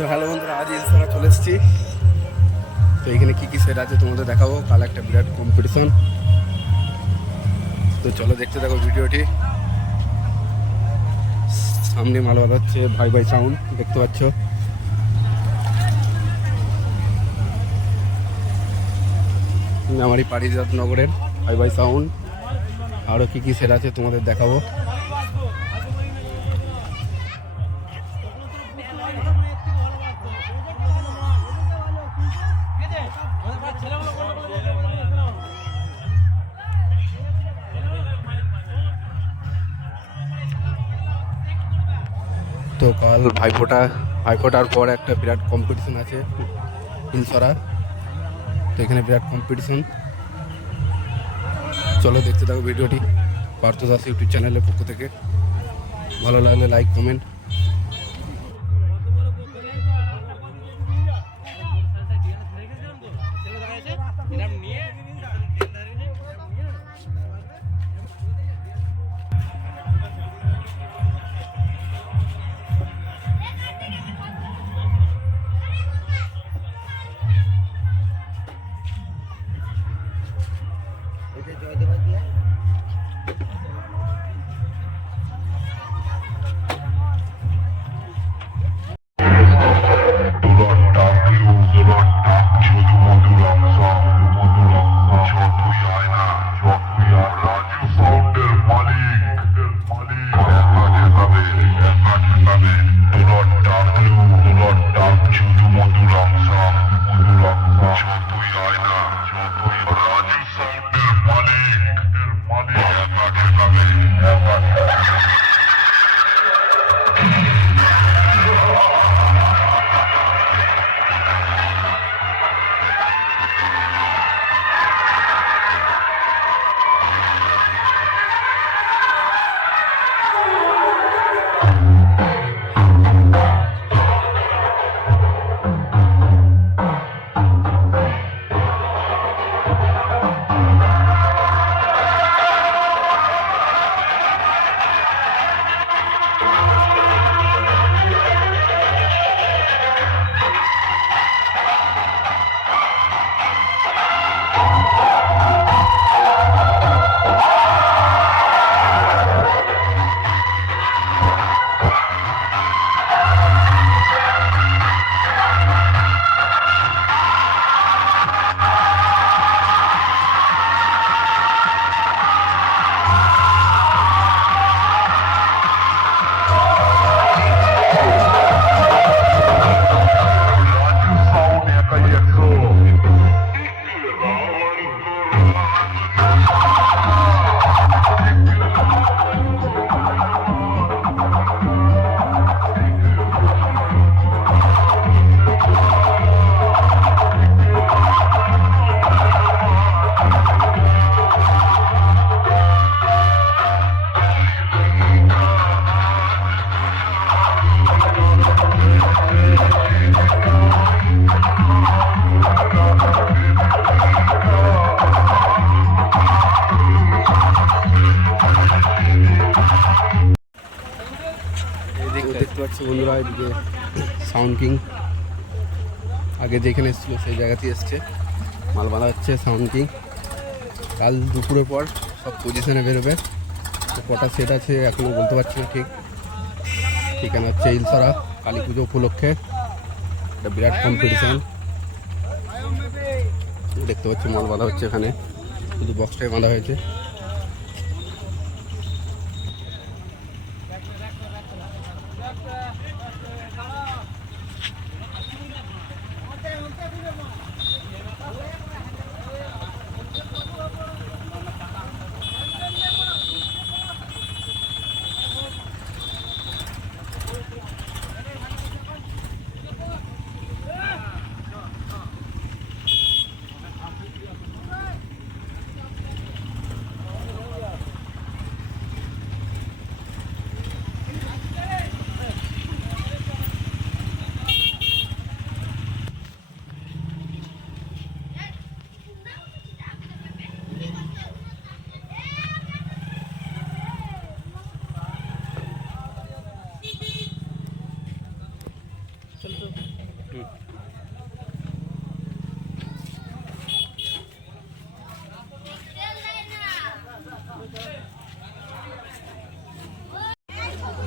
তো হ্যালো বন্ধুরা, আজ ইনস্টারা চলে এসেছি। তো এখানে কী কী সেট আছে তোমাদের দেখাবো। কাল একটা বিরাট কম্পিটিশন তো চলো দেখতে থাকো ভিডিওটি। সামনে মাল হচ্ছে ভাই ভাই সাউন্ড দেখতে পাচ্ছ? আমারই পারিজাত নগরের ভাই ভাই সাউন্ড আরও কী কী সেট আছে তোমাদের দেখাবো। তো কাল ভাইফোঁটা, ভাইফোঁটার পর একটা বিরাট কম্পিটিশন আছে ইনসরা তো এখানে বিরাট কম্পিটিশন চলো দেখতে থাকো ভিডিওটি পার্থ দাস ইউটিউব চ্যানেলের পক্ষ থেকে। ভালো লাগলে লাইক কমেন্ট পাচ্ছ বন্ধুরা এদিকে সাউন্ড কিং। আগে যেখানে এসেছিল সেই জায়গাতেই এসছে। মাল বাঁধা হচ্ছে সাউন্ড কিং। কাল দুপুরের পর সব পজিশনে বেরোবে। কটা সেট আছে এখনও বলতে পারছি না ঠিক। ঠিকানা হচ্ছে ইলসারা, কালী পুজো উপলক্ষে। একটা বিরাট কম্পিটিশান দেখতে পাচ্ছি মাল বাঁধা হচ্ছে এখানে। শুধু বক্সটাই বাঁধা হয়েছে।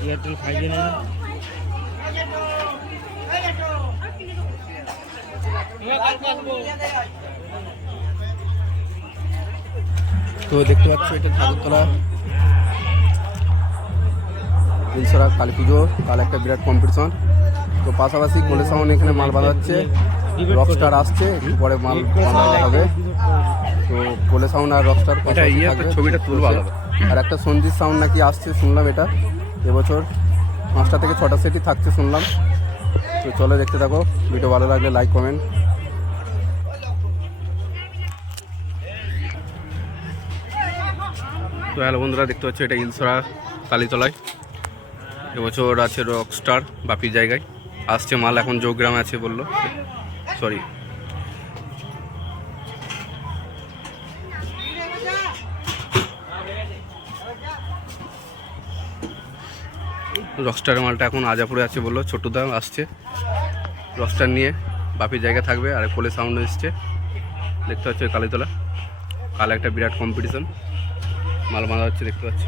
এয়ারটেল ফাইভ জি তো দেখতে পাচ্ছ এটা ঠাকুরতলা হিলসরা কালী পুজো কাল একটা বিরাট কম্পিটিশন তো পাশাপাশি কোলে সাউন্ড এখানে মাল বাঁধাচ্ছে রকস্টার আসছে একটু পরে মাল বাঁধা হবে। তো কোলে সাউন্ড আর রকস্টার ইয়ে ছবিটা তুলবো আর একটা সঞ্জিত সাউন্ড নাকি আসছে শুনলাম এটা। এবছর পাঁচটা থেকে ছটা সেটই থাকছে শুনলাম। তো চলো দেখতে থাকো ভিডিও ভালো লাগলে লাইক কমেন্ট তো হ্যালো বন্ধুরা, দেখতে পাচ্ছ এটা ইলসরা কালীতলায়। এবছর আছে রকস্টার বাপির জায়গায়। আসছে মাল, এখন যোগগ্রামে আছে বলল। সরি রকস্টারের মালটা এখন আজাপুরে আছে বলল ছোটদা আসছে। রকস্টার নিয়ে বাপির জায়গা থাকবে, আর কোলে সাউন্ড এসছে। দেখতে পাচ্ছ কালীতলা। কাল একটা বিরাট কম্পিটিশন মাল বাঁধা হচ্ছে, দেখতে পাচ্ছ।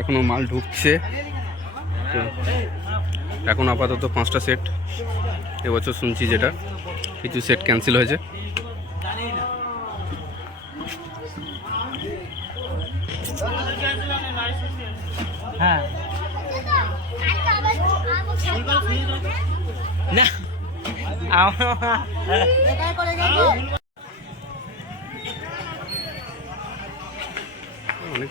এখনও মাল ঢুকছে। এখন আপাতত পাঁচটা সেট এবছর শুনছি যেটা, কিছু সেট ক্যান্সেল হয়েছে। হ্যাঁ। না। অনেক